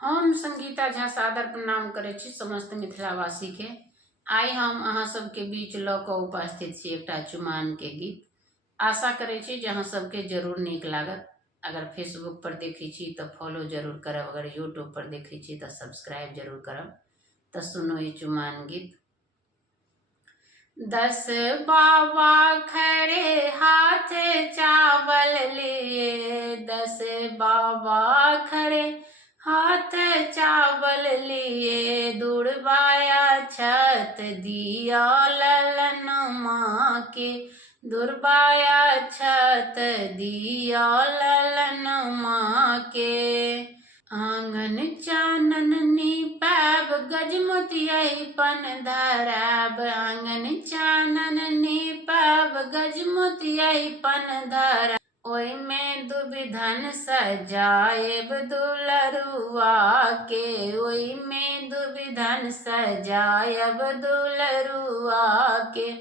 हम संगीता झा सादर प्रणाम करै छी समस्त मिथिलावासी के। आइ हम अहाँ सबके बीच ल क उपस्थित छी एकटा चुमान के गीत। आशा करै छी जे अहाँ सबके जरूर नीक लागत। अगर फेसबुक पर देखै छी तऽ फॉलो जरूर करब, अगर यूट्यूब पर देखै छी तऽ सब्सक्राइब जरूर करब। तऽ सुनो ये चुमान गीत। 10 बाबा खड़े हाथ चावल लिए, 10 बाबा खड़े हाथ चावल लिए, दुर्बाया छत दिया ललन माँ के, दुर्बाया छत दिया ललन माँ के। आंगन चानन नीपैब गजमोतियैपन धरैब, आंगन चानन नीपैब गजमोतियैपन धरैब, ओइमे दुबिधन सजाएब दुलरुआ के, ओइमे दुबिधन सजाएब दुलरुआ के।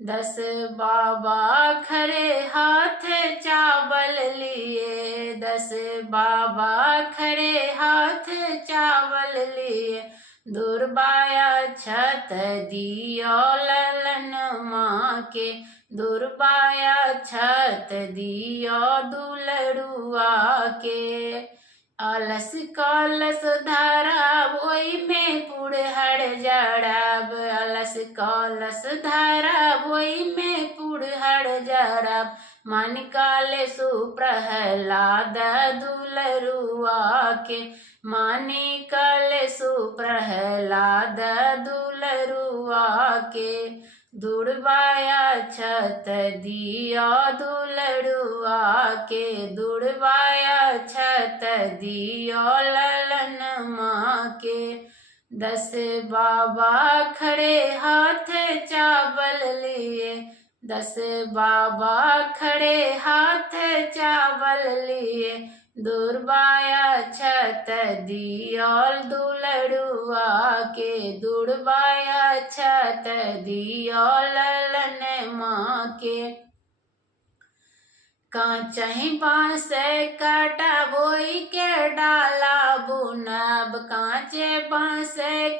10 बाबा खड़े हाथ चावल लिए, 10 बाबा खड़े हाथ चावल लिए, दुर्बाया छत दिया ललन माँ के, दुर्बाया छत दिया दुलरुआ के। अलस कलश धरब ओइमे पुरहर जरब, अलस कलश धरब ओइमे पुरहर जरब, मानिकाले सुप्रहलाद दुलरुआ के, मानिकाले सुप्रहलाद दुलरुआ के। दुर्बाया छत दिया दुलरुआ के, दुर्बाया छत दिया ललन माँ के। 10 बाबा खड़े हाथ चावल लिए, 10 बाबा खड़े हाथ चावल लिए, दुर्बाया छत दिया दुलरुआ के, दुर्बाया छत दिया ललन माँ के। कांचहि बाँस काटब ओइ के डाला बुनब, कांचे बाँस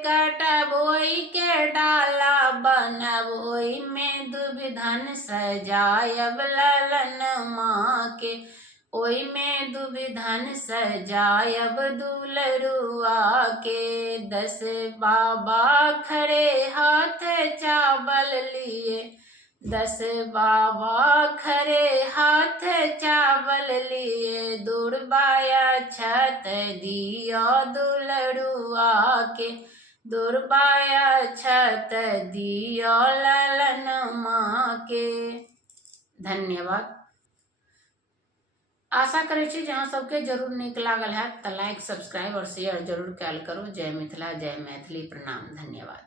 काटब ओइ के डाला बनब, ओइमे दुबिधन सजायब ललन माँ के, ओइमे दुबिधन सजायब दुलरुआ के। 10 बाबा खड़े हाथ चावल लिए, 10 बाबा खड़े हाथ चावल लिए, दुर्बाया छत दिया दुलरुआ के, दुर्बाया छत दिया ललन माँ के। धन्यवाद। आशा करै छी जे अहाँ सबके जरूर नीक लागल हैत। तऽ लाइक, सब्सक्राइब और शेयर जरूर कैल करू। जय मिथिला, जय मैथिली, प्रणाम, धन्यवाद।